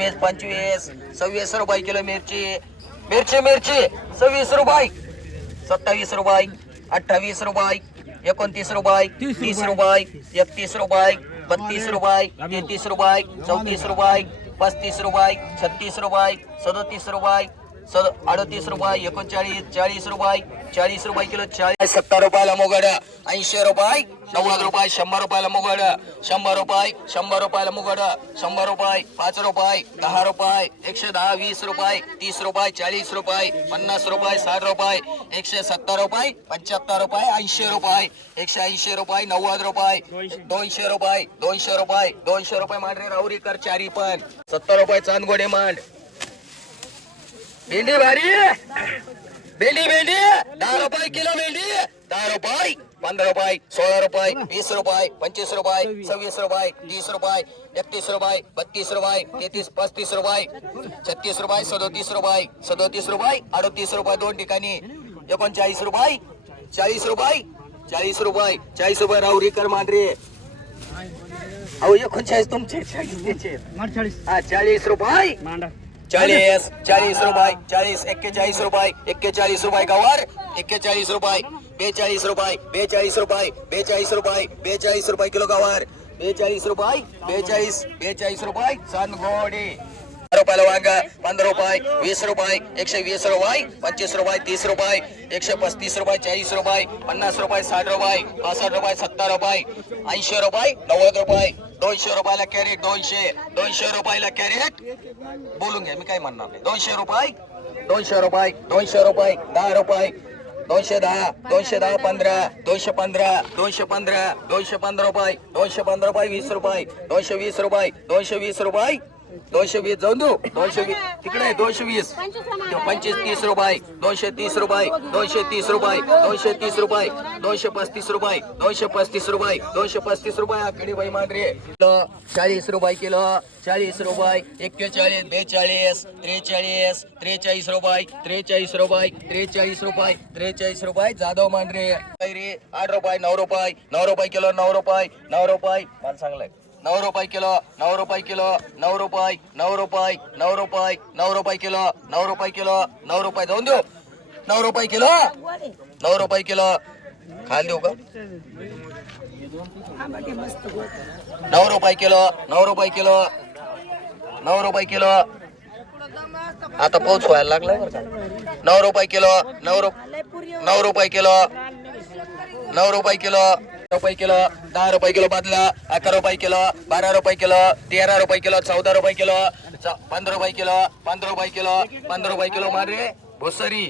वीस पंचवीस सव्वीस रुपये किलो मिरची. मिरची मिरची सव्वीस रुपये. सत्तावीस रुपये अठ्ठावीस रुपये एकोणतीस रुपये तीस रुपये एकतीस रुपये बत्तीस रुपये तेहतीस रुपये चौतीस रुपये पस्तीस रुपये छत्तीस रुपये सदतीस रुपये सर अडतीस रुपये एकोणचाळीस चाळीस रुपये चाळीस रुपये किलो चाळीस सत्तर रुपयाला मुगड ऐंशी रुपये नव्वद रुपये शंभर रुपयाला मुगड शंभर रुपये शंभर रुपयाला मुगड शंभर रुपये पाच रुपये दहा रुपये एकशे दहा वीस रुपये तीस रुपये चाळीस रुपये पन्नास रुपये साठ रुपये एकशे सत्तर रुपये पंच्याहत्तर रुपये ऐंशी रुपये एकशे ऐंशी रुपये नव्वद रुपये दोनशे रुपये दोनशे रुपये दोनशे रुपये मांडरे राहुरीकर चारी पण. सत्तर रुपये चांदगोडे मांड. भेंडी भारी. भेंडी भेंडी. दहा रुपये किलो भेंडी. दहा रुपये. पंधरा रुपये सोळा रुपये वीस रुपये पंचवीस रुपये सव्वीस रुपये तीस रुपये एकतीस रुपये बत्तीस रुपये तेहतीस पस्तीस रुपये छत्तीस रुपये सदोतीस रुपये सदोतीस रुपये अडतीस रुपये दोन ठिकाणी एकोणचाळीस रुपये चाळीस रुपये चाळीस रुपये चाळीस रुपये राहुरीकर मांढरे अहो एकोणचाळीस तुमचे चाळीस हा चाळीस रुपये. चाळीस चाळीस रुपये चाळीस एक्केचाळीस रुपये एक्केचाळीस रुपये गवार एक्केचाळीस रुपये, बेचाळीस रुपये बेचाळीस रुपये बेचाळीस रुपये बेचाळीस रुपये किलो गवार बेचाळीस रुपये, बेचाळीस बेचाळीस रुपये चांदगोडी रुपयाला वांग, पंधरा रुपये, वीस रुपये, एकशे वीस रुपये, पंचवीस रुपये, तीस रुपये, एकशे पस्तीस रुपये, चाळीस रुपये, पन्नास रुपये, साठ रुपये, पासष्ट रुपये, सत्तर रुपये, ऐंशी रुपये, नव्वद दोनशे रुपयाला कॅरेट दोनशे दोनशे रुपयाला कॅरेट बोलून घ्या मी काय म्हणणार नाही. दोनशे रुपये दोनशे रुपये दोनशे रुपये दहा रुपये. दोनशे दहा दोनशे दहा पंधरा. दोनशे पंधरा दोनशे पंधरा दोनशे पंधरा रुपये दोनशे पंधरा रुपये वीस रुपये. दोनशे वीस रुपये दोनशे वीस रुपये. दोनशे वीस जाऊन देऊ. दोनशे वीस. तिकडे आहे, दोनशे वीस. पंचवीस तीस रुपये. दोनशे तीस रुपये. दोनशे तीस रुपये. दोनशे तीस रुपये. दोनशे पस्तीस रुपये. दोनशे पस्तीस रुपये. दोनशे पस्तीस रुपये. आकडे बाई मांडरे किलो चाळीस रुपये किलो चाळीस रुपये. एक्केचाळीस बेचाळीस त्रेचाळीस त्रेचाळीस रुपये त्रेचाळीस रुपये त्रेचाळीस रुपये त्रेचाळीस रुपये. जाधव मांडरे आठ रुपये नऊ रुपये नऊ रुपये किलो नऊ रुपये नऊ रुपये. मला सांगलाय नऊ रुपये किलो नऊ रुपये किलो नऊ रुपये नऊ रुपये नऊ रुपये नऊ रुपये किलो नऊ रुपये किलो नऊ रुपये जाऊन देऊ नऊ रुपये किलो नऊ रुपये किलो खायला देऊ का नऊ रुपये किलो नऊ रुपये किलो नऊ रुपये किलो आता पाऊस व्हायला लागलाय बरं का नऊ रुपये किलो नऊ रुप नऊ रुपये किलो नऊ रुपये किलो रुपये किलो दहा रुपये किलो बदला अकरा रुपये किलो बारा रुपये किलो तेरा रुपये किलो चौदा रुपये किलो पंधरा रुपये किलो पंधरा रुपये किलो पंधरा रुपये किलो मारे भुसरी.